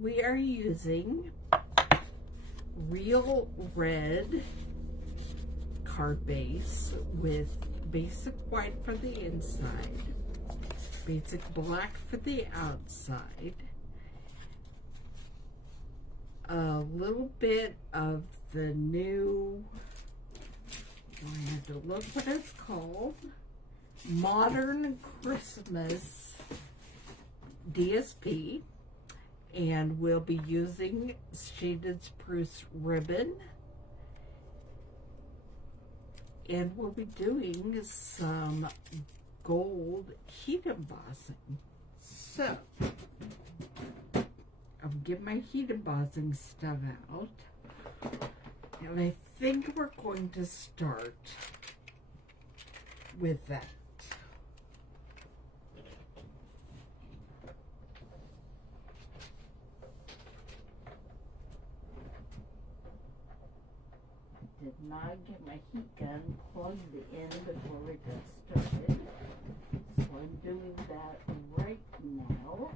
we are using real red card base with basic white for the inside, basic black for the outside, a little bit of the new, I have to look what it's called, Modern Christmas DSP, and we'll be using shaded spruce ribbon, and we'll be doing some gold heat embossing. So I'll get my heat embossing stuff out, and I think we're going to start with that. I did not get my heat gun plugged in before we got started, so I'm doing that right now.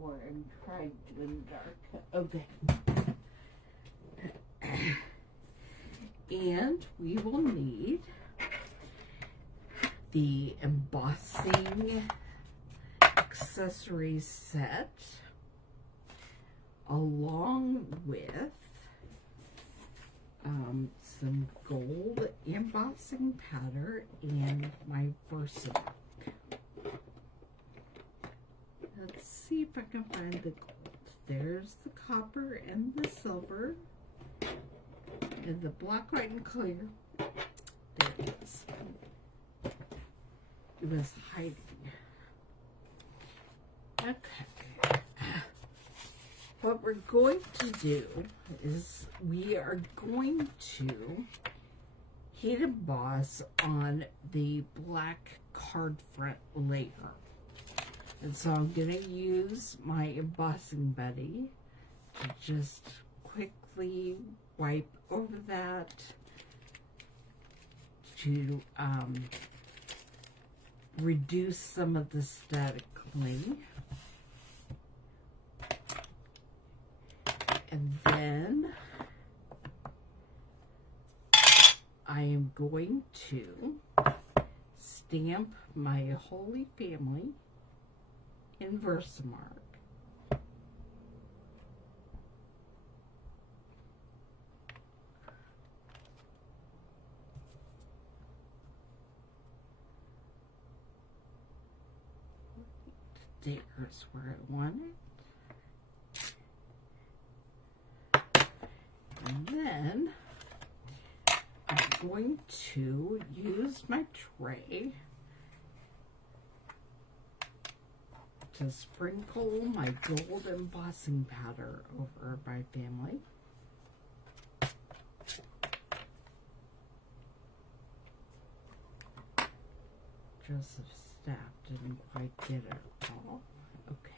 Or I'm trying to in the dark. Okay. And we will need the embossing accessory set, along with some gold embossing powder and my Versa. Let's see if I can find the gold. There's the copper and the silver and the black, white, and clear. There it is. It was hiding. Okay. What we're going to do is we are going to heat emboss on the black card front layer. And so I'm going to use my embossing buddy to just quickly wipe over that to reduce some of the static cling. And then I am going to stamp my Holy Family in Versamark. There's where I want it. And then I'm going to use my tray to sprinkle my gold embossing powder over my family. Joseph's staff didn't quite get it all. Okay.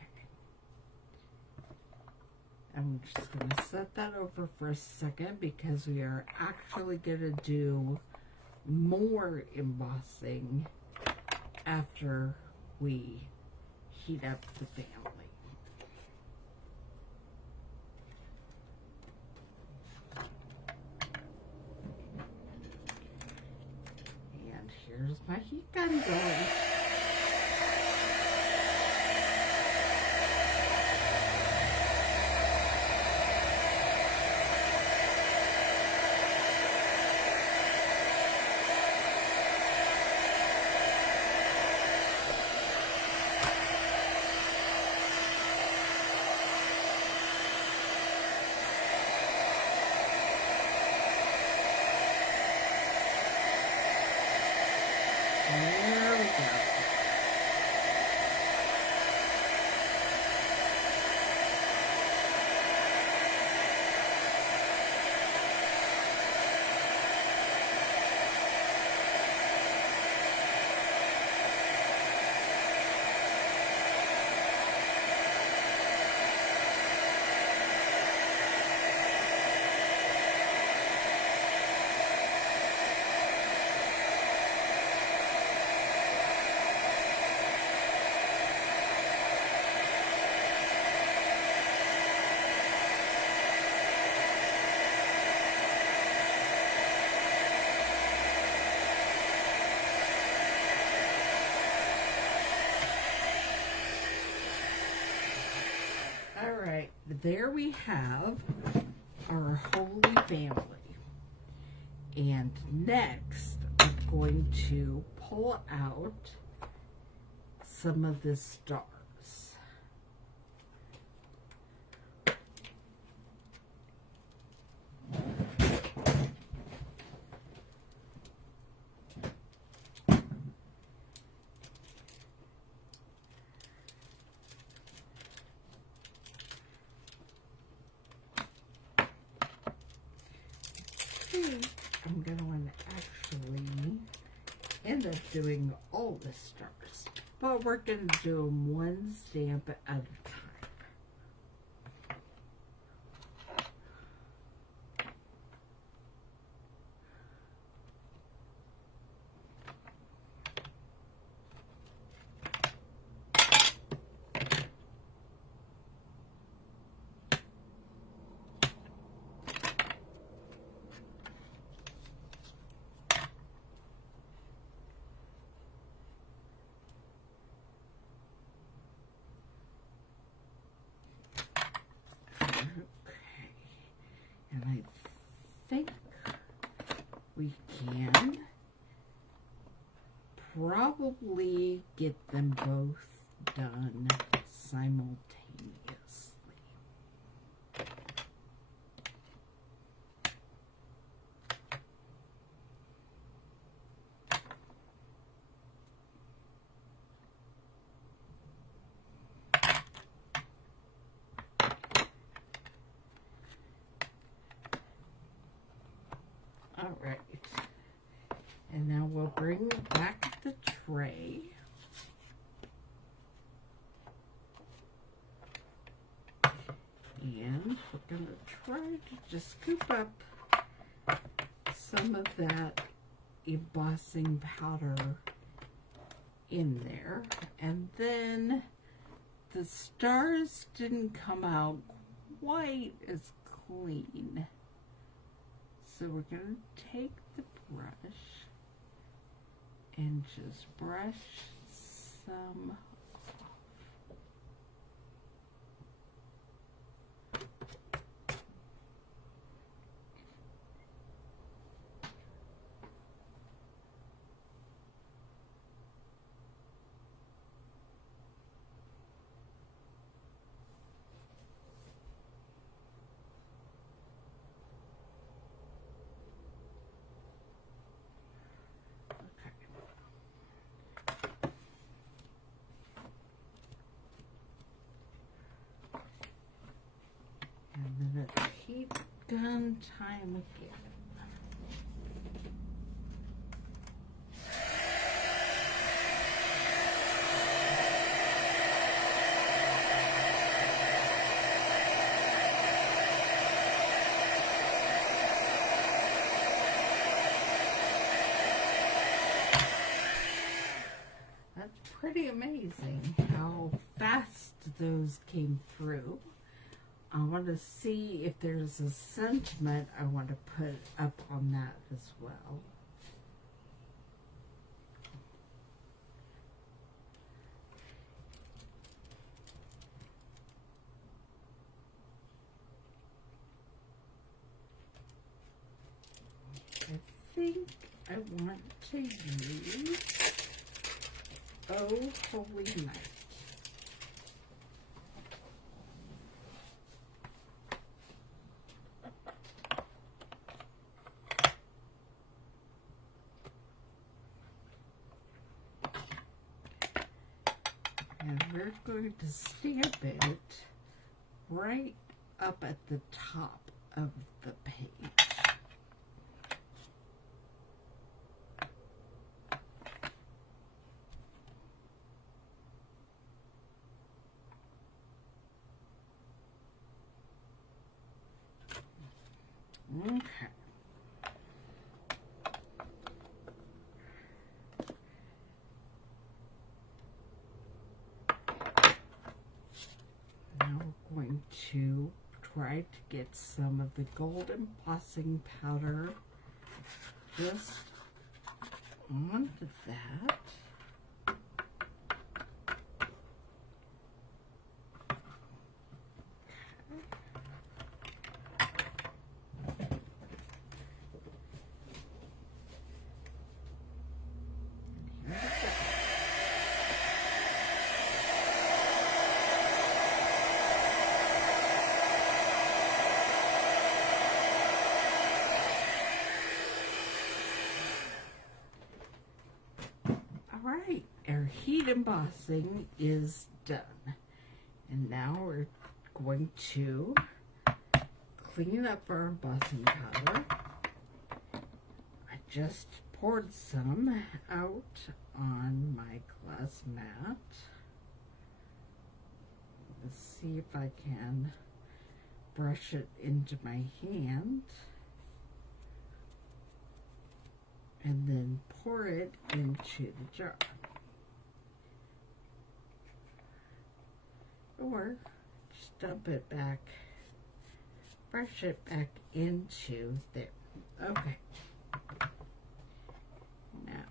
I'm just going to set that over for a second because we are actually going to do more embossing after we heat up the family. And here's my heat gun going. There we go. right, there we have our Holy Family. And next, I'm going to pull out some of the stars. I'm going to want to actually end up doing all the stars, but we're going to do them one stamp at a time. And I think we can probably get them both done simultaneously. All right, and now we'll bring back the tray. And we're going to try to just scoop up some of that embossing powder in there. And then the stars didn't come out quite as clean. So we're going to take the brush and just brush some off. And then it's heat gun time again. That's pretty amazing how fast those came through. I want to see if there's a sentiment I want to put up on that as well. I think I want to use Oh Holy Night. And we're going to stamp it right up at the top of the page. Okay. Now we're going to try to get some of the gold embossing powder just onto that. our heat embossing is done. And now we're going to clean up our embossing powder. I just poured some out on my glass mat. Let's see if I can brush it into my hand. And then pour it into the jar. Or just dump it back, brush it back into there. Okay. Now,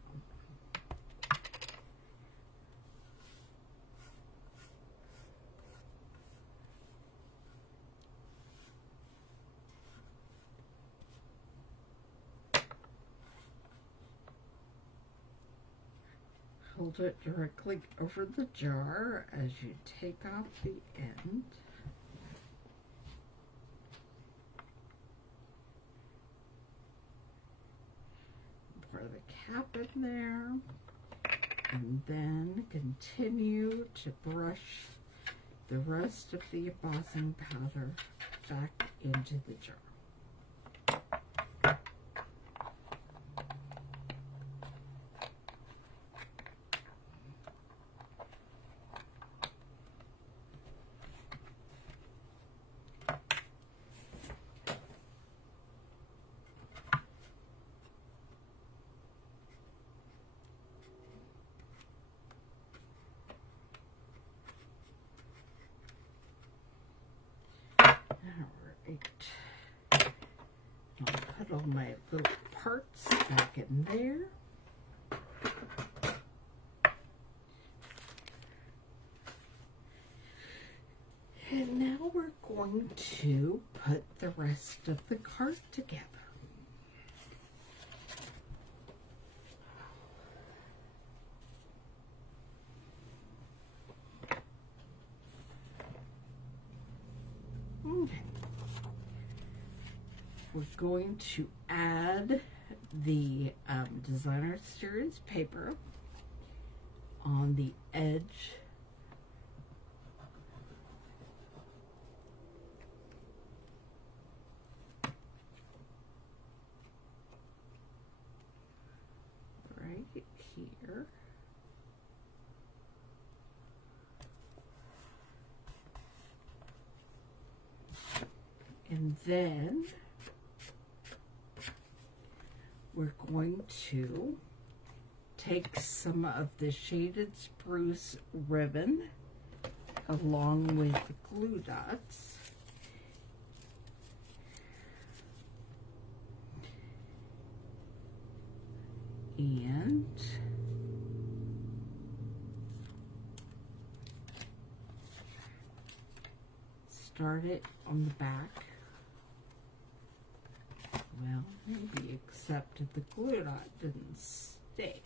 hold it directly over the jar as you take off the end. Pour the cap in there, and then continue to brush the rest of the embossing powder back into the jar. Alright, I'll put all my little parts back in there. And now we're going to put the rest of the card together. Okay. We're going to add the Designer Series paper on the edge right here. And then we're going to take some of the shaded spruce ribbon along with the glue dots and start it on the back. Well, maybe except the glue dot didn't stay.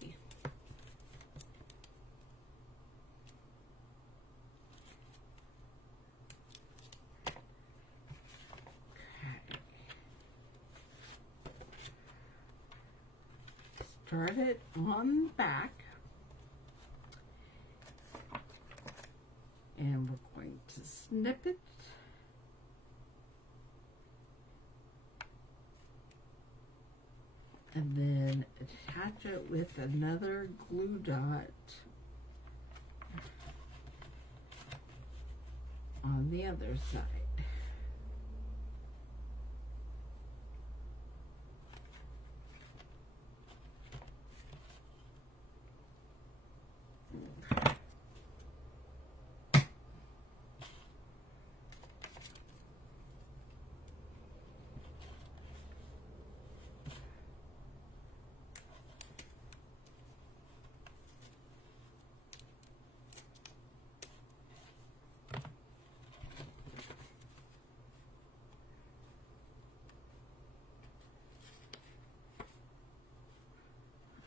Okay. Start it on the back. And we're going to snip it. And then attach it with another glue dot on the other side.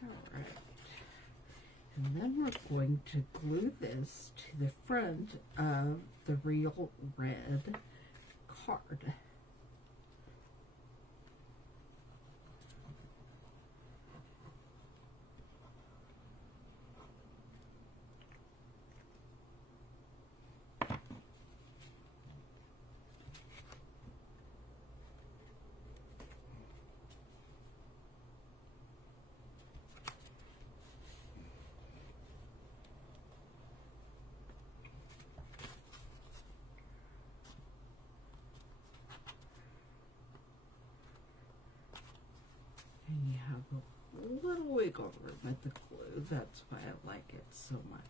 Alright, and then we're going to glue this to the front of the real red card. a little wiggle room with the glue. That's why I like it so much.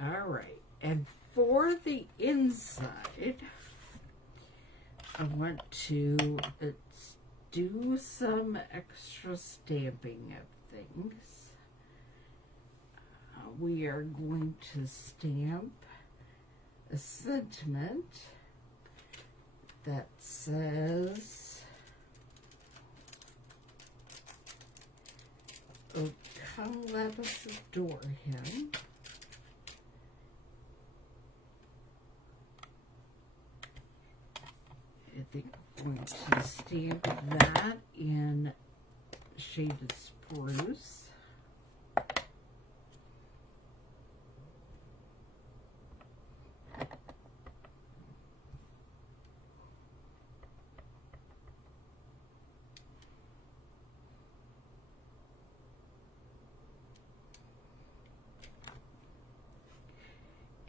All right, and for the inside, I want to do some extra stamping of things. We are going to stamp a sentiment that says, "Oh, come let us adore him." I think I'm going to stamp that in shaded spruce.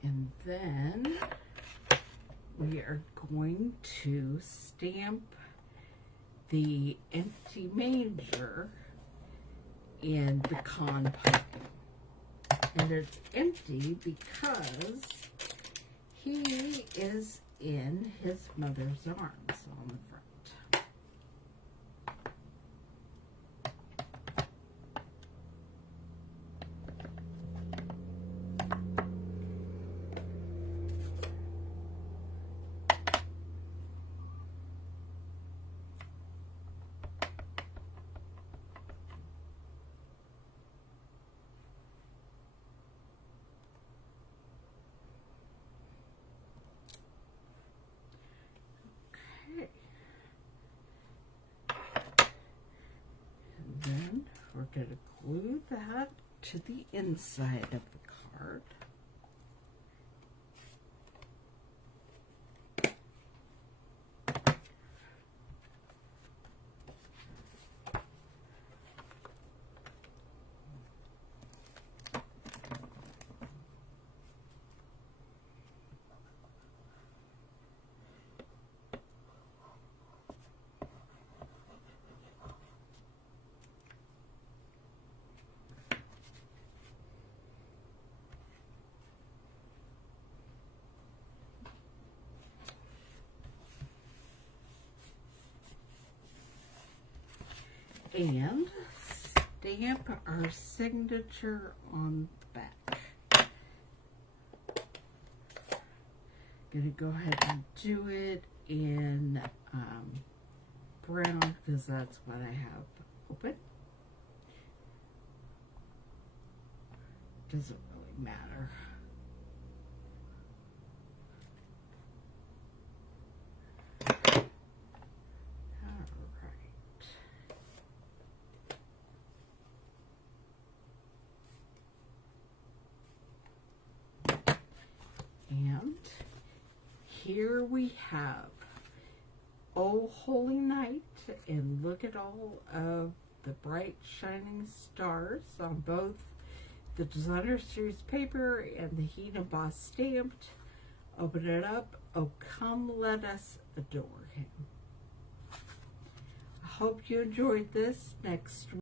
And then we are going to stamp the empty manger in pecan pie. And it's empty because he is in his mother's arms on the front. Then we're going to glue that to the inside of the card. And stamp our signature on the back. Gonna go ahead and do it in brown because that's what I have open. Doesn't really matter. And here we have Oh Holy Night, and look at all of the bright shining stars on both the Designer Series paper and the heat embossed stamped. Open it up. Oh, come let us adore him. I hope you enjoyed this. Next